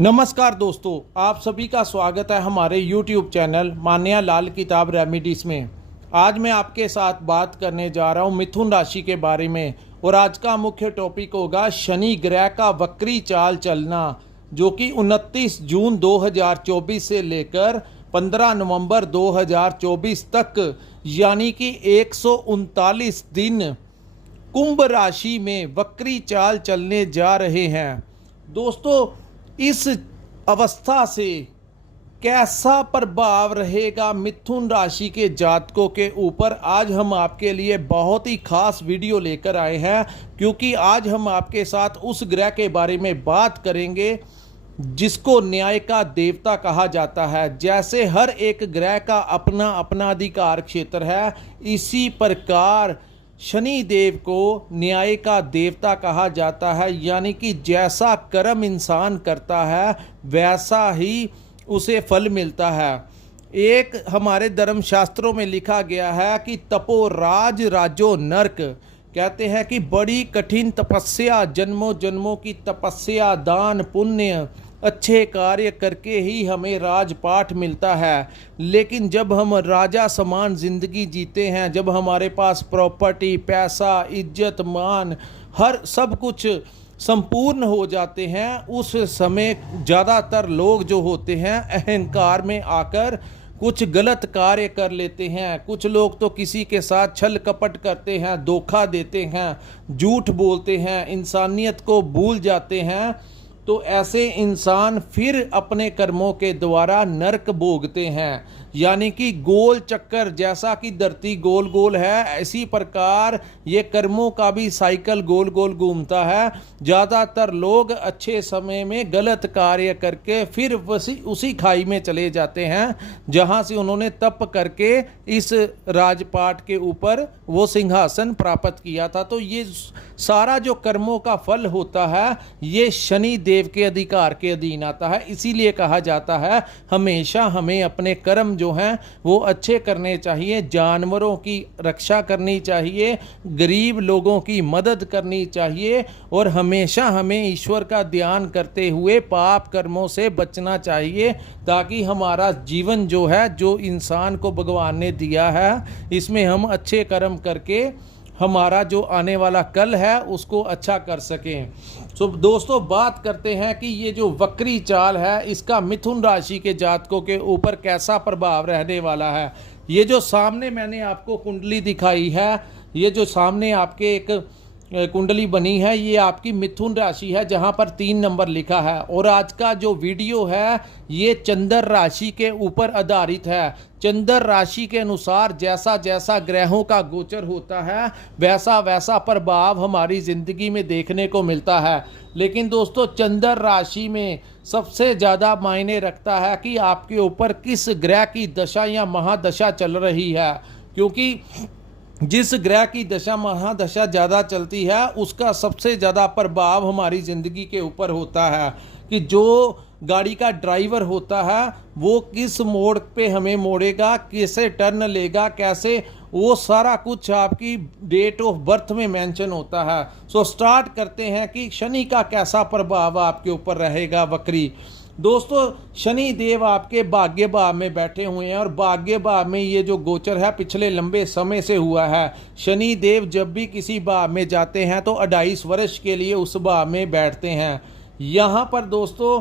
नमस्कार दोस्तों, आप सभी का स्वागत है हमारे YouTube चैनल मान्या लाल किताब रेमेडीज में। आज मैं आपके साथ बात करने जा रहा हूं मिथुन राशि के बारे में और आज का मुख्य टॉपिक होगा शनि ग्रह का वक्री चाल चलना, जो कि 29 जून 2024 से लेकर 15 नवंबर 2024 तक यानी कि 139 दिन कुंभ राशि में वक्री चाल चलने जा रहे हैं। दोस्तों, इस अवस्था से कैसा प्रभाव रहेगा मिथुन राशि के जातकों के ऊपर, आज हम आपके लिए बहुत ही खास वीडियो लेकर आए हैं, क्योंकि आज हम आपके साथ उस ग्रह के बारे में बात करेंगे जिसको न्याय का देवता कहा जाता है। जैसे हर एक ग्रह का अपना अपना अधिकार क्षेत्र है, इसी प्रकार शनि देव को न्याय का देवता कहा जाता है। यानी कि जैसा कर्म इंसान करता है वैसा ही उसे फल मिलता है। एक हमारे धर्मशास्त्रों में लिखा गया है कि तपो राज राजो नरक, कहते हैं कि बड़ी कठिन तपस्या, जन्मों जन्मों की तपस्या, दान पुण्य, अच्छे कार्य करके ही हमें राजपाट मिलता है। लेकिन जब हम राजा समान ज़िंदगी जीते हैं, जब हमारे पास प्रॉपर्टी, पैसा, इज्जत, मान, हर सब कुछ संपूर्ण हो जाते हैं, उस समय ज़्यादातर लोग जो होते हैं अहंकार में आकर कुछ गलत कार्य कर लेते हैं। कुछ लोग तो किसी के साथ छल कपट करते हैं, धोखा देते हैं, झूठ बोलते हैं, इंसानियत को भूल जाते हैं। तो ऐसे इंसान फिर अपने कर्मों के द्वारा नरक भोगते हैं। यानी कि गोल चक्कर, जैसा कि धरती गोल गोल है, इसी प्रकार ये कर्मों का भी साइकिल गोल गोल घूमता है। ज़्यादातर लोग अच्छे समय में गलत कार्य करके फिर उसी खाई में चले जाते हैं जहां से उन्होंने तप करके इस राजपाट के ऊपर वो सिंहासन प्राप्त किया था। तो ये सारा जो कर्मों का फल होता है ये शनि देव के अधिकार के अधीन आता है। इसीलिए कहा जाता है हमेशा हमें अपने कर्म जो हैं वो अच्छे करने चाहिए, जानवरों की रक्षा करनी चाहिए, गरीब लोगों की मदद करनी चाहिए और हमेशा हमें ईश्वर का ध्यान करते हुए पाप कर्मों से बचना चाहिए, ताकि हमारा जीवन जो है, जो इंसान को भगवान ने दिया है, इसमें हम अच्छे कर्म करके हमारा जो आने वाला कल है उसको अच्छा कर सकें। तो दोस्तों, बात करते हैं कि ये जो वक्री चाल है इसका मिथुन राशि के जातकों के ऊपर कैसा प्रभाव रहने वाला है। ये जो सामने मैंने आपको कुंडली दिखाई है, ये जो सामने आपके एक कुंडली बनी है, ये आपकी मिथुन राशि है जहां पर 3 नंबर लिखा है। और आज का जो वीडियो है ये चंद्र राशि के ऊपर आधारित है। चंद्र राशि के अनुसार जैसा जैसा ग्रहों का गोचर होता है वैसा वैसा प्रभाव हमारी ज़िंदगी में देखने को मिलता है। लेकिन दोस्तों, चंद्र राशि में सबसे ज़्यादा मायने रखता है कि आपके ऊपर किस ग्रह की दशा या महादशा चल रही है, क्योंकि जिस ग्रह की दशा महादशा ज़्यादा चलती है उसका सबसे ज़्यादा प्रभाव हमारी ज़िंदगी के ऊपर होता है। कि जो गाड़ी का ड्राइवर होता है वो किस मोड़ पे हमें मोड़ेगा, कैसे टर्न लेगा, कैसे, वो सारा कुछ आपकी डेट ऑफ बर्थ में मेंशन होता है। सो स्टार्ट करते हैं कि शनि का कैसा प्रभाव आपके ऊपर रहेगा वक्री। दोस्तों, शनि देव आपके भाग्य भाव में बैठे हुए हैं और भाग्य भाव में ये जो गोचर है पिछले लंबे समय से हुआ है। शनि देव जब भी किसी भाव में जाते हैं तो 28 वर्ष के लिए उस भाव में बैठते हैं। यहाँ पर दोस्तों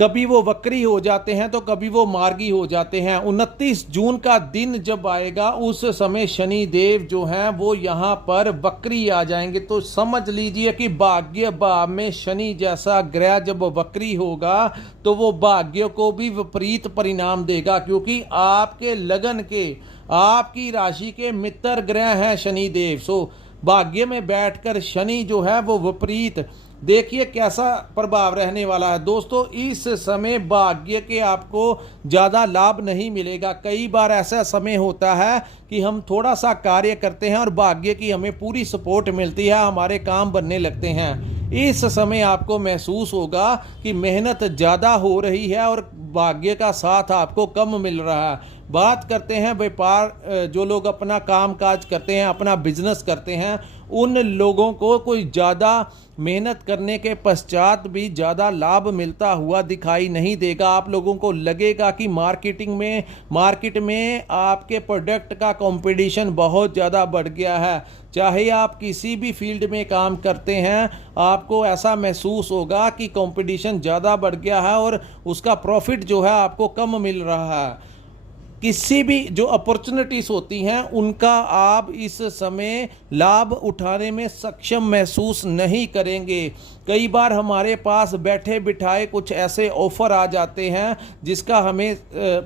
कभी वो वक्री हो जाते हैं तो कभी वो मार्गी हो जाते हैं। 29 जून का दिन जब आएगा उस समय शनि देव जो हैं वो यहाँ पर वक्री आ जाएंगे। तो समझ लीजिए कि भाग्य भाव में शनि जैसा ग्रह जब वक्री होगा तो वो भाग्य को भी विपरीत परिणाम देगा, क्योंकि आपके लगन के, आपकी राशि के मित्र ग्रह हैं शनि देव। सो भाग्य में बैठकर शनि जो है वो विपरीत, देखिए कैसा प्रभाव रहने वाला है। दोस्तों, इस समय भाग्य के आपको ज़्यादा लाभ नहीं मिलेगा। कई बार ऐसा समय होता है कि हम थोड़ा सा कार्य करते हैं और भाग्य की हमें पूरी सपोर्ट मिलती है, हमारे काम बनने लगते हैं। इस समय आपको महसूस होगा कि मेहनत ज़्यादा हो रही है और भाग्य का साथ आपको कम मिल रहा है। बात करते हैं व्यापार, जो लोग अपना कामकाज करते हैं, अपना बिजनेस करते हैं, उन लोगों को कोई ज़्यादा मेहनत करने के पश्चात भी ज़्यादा लाभ मिलता हुआ दिखाई नहीं देगा। आप लोगों को लगेगा कि मार्केट में आपके प्रोडक्ट का कंपटीशन बहुत ज़्यादा बढ़ गया है। चाहे आप किसी भी फील्ड में काम करते हैं, आपको ऐसा महसूस होगा कि कंपटीशन ज़्यादा बढ़ गया है और उसका प्रॉफिट जो है आपको कम मिल रहा है। किसी भी जो अपॉर्चुनिटीज़ होती हैं उनका आप इस समय लाभ उठाने में सक्षम महसूस नहीं करेंगे। कई बार हमारे पास बैठे बिठाए कुछ ऐसे ऑफ़र आ जाते हैं जिसका हमें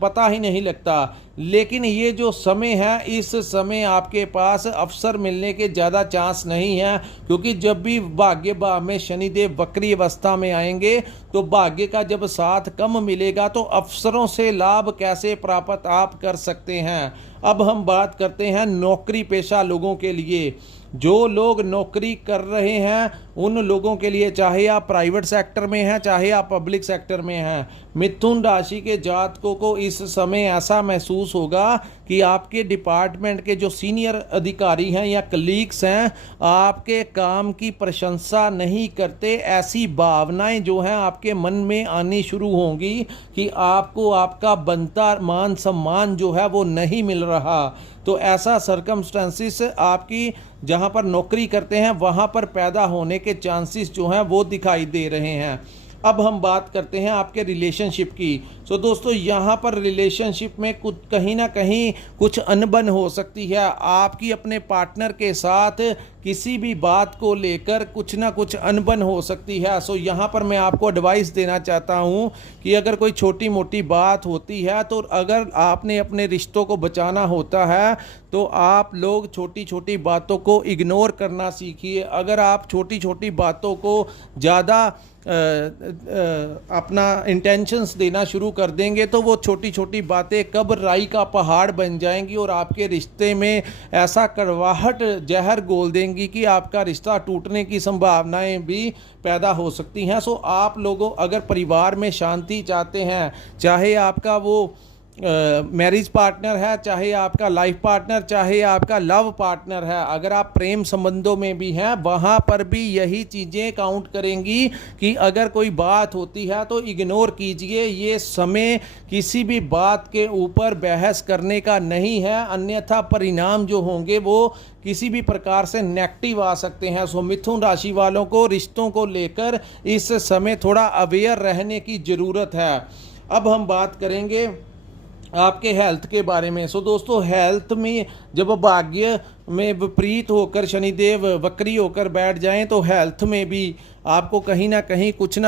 पता ही नहीं लगता, लेकिन ये जो समय है, इस समय आपके पास अवसर मिलने के ज़्यादा चांस नहीं है, क्योंकि जब भी भाग्य में शनिदेव वक्री अवस्था में आएंगे तो भाग्य का जब साथ कम मिलेगा तो अवसरों से लाभ कैसे प्राप्त आप कर सकते हैं। अब हम बात करते हैं नौकरी पेशा लोगों के लिए। जो लोग नौकरी कर रहे हैं उन लोगों के लिए, चाहे आप प्राइवेट सेक्टर में हैं चाहे आप पब्लिक सेक्टर में हैं, मिथुन राशि के जातकों को इस समय ऐसा महसूस होगा कि आपके डिपार्टमेंट के जो सीनियर अधिकारी हैं या कलीग्स हैं आपके काम की प्रशंसा नहीं करते। ऐसी भावनाएं जो हैं आपके मन में आनी शुरू होंगी कि आपको आपका बनता मान सम्मान जो है वो नहीं मिल रहा। तो ऐसा सर्कमस्टेंसेस आपकी जहां पर नौकरी करते हैं वहां पर पैदा होने के चांसेस जो हैं वो दिखाई दे रहे हैं। अब हम बात करते हैं आपके रिलेशनशिप की। सो दोस्तों, यहाँ पर रिलेशनशिप में कुछ कहीं ना कहीं कुछ अनबन हो सकती है। आपकी अपने पार्टनर के साथ किसी भी बात को लेकर कुछ ना कुछ अनबन हो सकती है। सो यहाँ पर मैं आपको एडवाइस देना चाहता हूँ कि अगर कोई छोटी मोटी बात होती है तो अगर आपने अपने रिश्तों को बचाना होता है तो आप लोग छोटी छोटी बातों को इग्नोर करना सीखिए। अगर आप छोटी छोटी बातों को ज़्यादा अपना इंटेंशंस देना शुरू कर देंगे तो वो छोटी छोटी बातें कब राई का पहाड़ बन जाएंगी और आपके रिश्ते में ऐसा कड़वाहट जहर घोल देंगी कि आपका रिश्ता टूटने की संभावनाएं भी पैदा हो सकती हैं। सो आप लोगों अगर परिवार में शांति चाहते हैं, चाहे आपका वो मैरिज पार्टनर है, चाहे आपका लाइफ पार्टनर, चाहे आपका लव पार्टनर है, अगर आप प्रेम संबंधों में भी हैं वहाँ पर भी यही चीज़ें काउंट करेंगी कि अगर कोई बात होती है तो इग्नोर कीजिए। ये समय किसी भी बात के ऊपर बहस करने का नहीं है, अन्यथा परिणाम जो होंगे वो किसी भी प्रकार से नेगेटिव आ सकते हैं। सो मिथुन राशि वालों को रिश्तों को लेकर इस समय थोड़ा अवेयर रहने की ज़रूरत है। अब हम बात करेंगे आपके हेल्थ के बारे में। सो दोस्तों, हेल्थ में जब भाग्य में विपरीत होकर शनिदेव वक्री होकर बैठ जाएं तो हेल्थ में भी आपको कहीं ना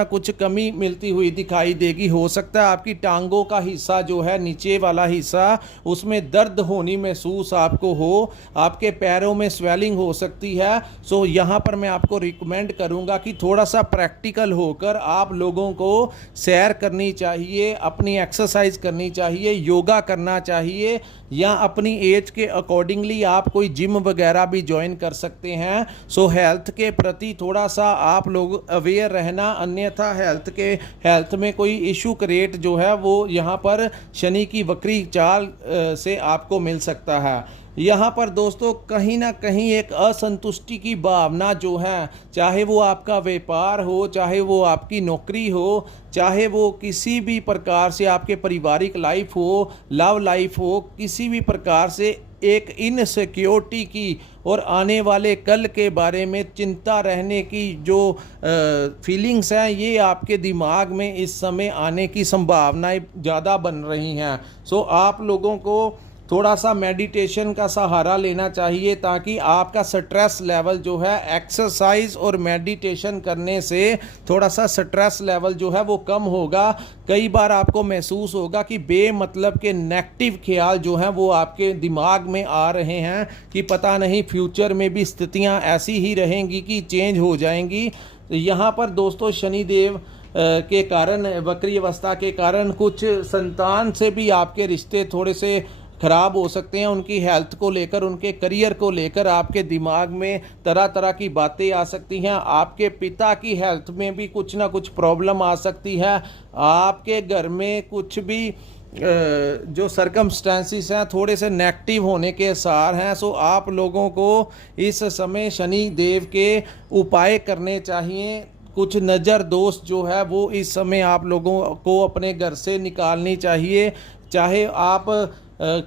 कुछ कमी मिलती हुई दिखाई देगी। हो सकता है आपकी टांगों का हिस्सा जो है, नीचे वाला हिस्सा, उसमें दर्द होनी महसूस आपको हो, आपके पैरों में स्वेलिंग हो सकती है। सो यहाँ पर मैं आपको रिकमेंड करूँगा कि थोड़ा सा प्रैक्टिकल होकर आप लोगों को सैर करनी चाहिए, अपनी एक्सरसाइज करनी चाहिए, योगा करना चाहिए, या अपनी एज के अकॉर्डिंगली आप कोई जिम वगैरह भी ज्वाइन कर सकते हैं। सो हेल्थ के प्रति थोड़ा सा आप लोग अवेयर रहना, अन्यथा हेल्थ में कोई इशू क्रिएट जो है वो यहाँ पर शनि की वक्री चाल से आपको मिल सकता है। यहाँ पर दोस्तों कहीं ना कहीं एक असंतुष्टि की भावना जो है, चाहे वो आपका व्यापार हो, चाहे वो आपकी नौकरी हो, चाहे वो किसी भी प्रकार से आपके पारिवारिक लाइफ हो, लव लाइफ हो, किसी भी प्रकार से एक इनसिक्योरिटी की और आने वाले कल के बारे में चिंता रहने की जो फीलिंग्स हैं, ये आपके दिमाग में इस समय आने की संभावनाएं ज़्यादा बन रही हैं। सो आप लोगों को थोड़ा सा मेडिटेशन का सहारा लेना चाहिए ताकि आपका स्ट्रेस लेवल जो है, एक्सरसाइज और मेडिटेशन करने से थोड़ा सा स्ट्रेस लेवल जो है वो कम होगा। कई बार आपको महसूस होगा कि बेमतलब के नेगेटिव ख्याल जो हैं वो आपके दिमाग में आ रहे हैं कि पता नहीं फ्यूचर में भी स्थितियां ऐसी ही रहेंगी कि चेंज हो जाएंगी। यहाँ पर दोस्तों शनिदेव के कारण, वक्री अवस्था के कारण कुछ संतान से भी आपके रिश्ते थोड़े से ख़राब हो सकते हैं, उनकी हेल्थ को लेकर, उनके करियर को लेकर आपके दिमाग में तरह तरह की बातें आ सकती हैं। आपके पिता की हेल्थ में भी कुछ ना कुछ प्रॉब्लम आ सकती है। आपके घर में कुछ भी जो सरकमस्टेंसेस हैं थोड़े से नेगेटिव होने के आसार हैं। सो आप लोगों को इस समय शनि देव के उपाय करने चाहिए। कुछ नज़र दोष जो है वो इस समय आप लोगों को अपने घर से निकालनी चाहिए। चाहे आप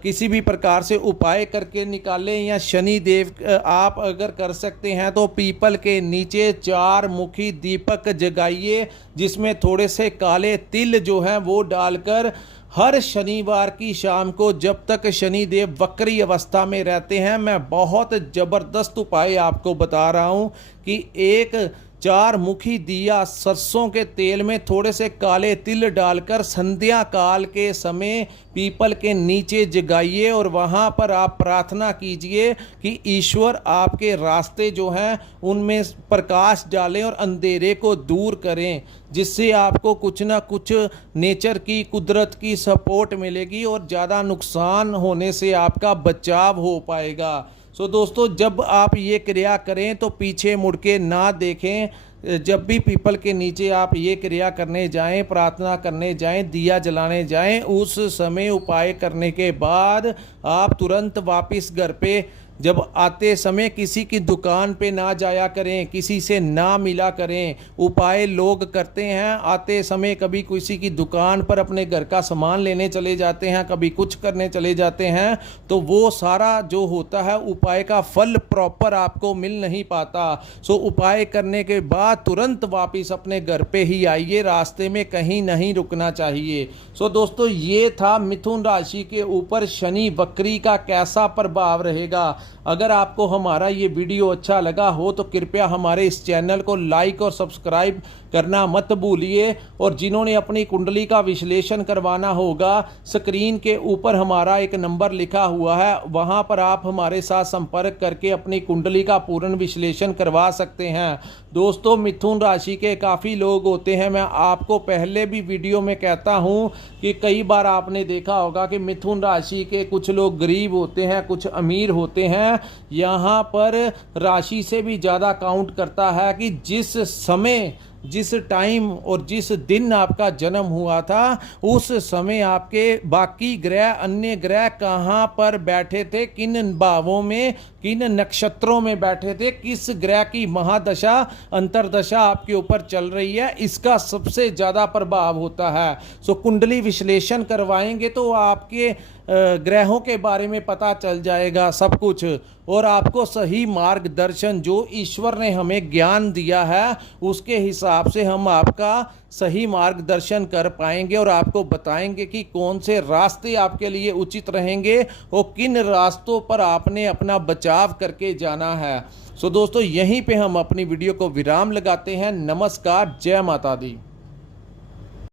किसी भी प्रकार से उपाय करके निकालें या शनि देव आप अगर कर सकते हैं तो पीपल के नीचे 4 मुखी दीपक जगाइए, जिसमें थोड़े से काले तिल जो हैं वो डालकर हर शनिवार की शाम को, जब तक शनि देव वक्री अवस्था में रहते हैं, मैं बहुत ज़बरदस्त उपाय आपको बता रहा हूं कि एक 4 मुखी दिया सरसों के तेल में थोड़े से काले तिल डालकर संध्या काल के समय पीपल के नीचे जगाइए और वहाँ पर आप प्रार्थना कीजिए कि ईश्वर आपके रास्ते जो हैं उनमें प्रकाश डालें और अंधेरे को दूर करें, जिससे आपको कुछ ना कुछ नेचर की, कुदरत की सपोर्ट मिलेगी और ज़्यादा नुकसान होने से आपका बचाव हो पाएगा। सो दोस्तों, जब आप ये क्रिया करें तो पीछे मुड़ के ना देखें। जब भी पीपल के नीचे आप ये क्रिया करने जाएं, प्रार्थना करने जाएं, दिया जलाने जाएं, उस समय उपाय करने के बाद आप तुरंत वापस घर पे जब आते समय किसी की दुकान पे ना जाया करें, किसी से ना मिला करें। उपाय लोग करते हैं, आते समय कभी किसी की दुकान पर अपने घर का सामान लेने चले जाते हैं, कभी कुछ करने चले जाते हैं, तो वो सारा जो होता है उपाय का फल प्रॉपर आपको मिल नहीं पाता। सो उपाय करने के बाद तुरंत वापस अपने घर पे ही आइए, रास्ते में कहीं नहीं रुकना चाहिए। सो दोस्तों, ये था मिथुन राशि के ऊपर शनि वक्री का कैसा प्रभाव रहेगा। अगर आपको हमारा ये वीडियो अच्छा लगा हो तो कृपया हमारे इस चैनल को लाइक और सब्सक्राइब करना मत भूलिए। और जिन्होंने अपनी कुंडली का विश्लेषण करवाना होगा, स्क्रीन के ऊपर हमारा एक नंबर लिखा हुआ है, वहां पर आप हमारे साथ संपर्क करके अपनी कुंडली का पूर्ण विश्लेषण करवा सकते हैं। दोस्तों, मिथुन राशि के काफ़ी लोग होते हैं, मैं आपको पहले भी वीडियो में कहता हूं कि कई बार आपने देखा होगा कि मिथुन राशि के कुछ लोग गरीब होते हैं, कुछ अमीर होते हैं। यहाँ पर राशि से भी ज़्यादा काउंट करता है कि जिस समय, जिस टाइम और जिस दिन आपका जन्म हुआ था उस समय आपके बाकी ग्रह, अन्य ग्रह कहाँ पर बैठे थे, किन भावों में, किन नक्षत्रों में बैठे थे, किस ग्रह की महादशा अंतरदशा आपके ऊपर चल रही है, इसका सबसे ज़्यादा प्रभाव होता है। सो कुंडली विश्लेषण करवाएंगे तो आपके ग्रहों के बारे में पता चल जाएगा सब कुछ, और आपको सही मार्गदर्शन जो ईश्वर ने हमें ज्ञान दिया है उसके हिसाब से हम आपका सही मार्गदर्शन कर पाएंगे और आपको बताएंगे कि कौन से रास्ते आपके लिए उचित रहेंगे और किन रास्तों पर आपने अपना बचाव करके जाना है। सो दोस्तों, यहीं पे हम अपनी वीडियो को विराम लगाते हैं। नमस्कार, जय माता दी।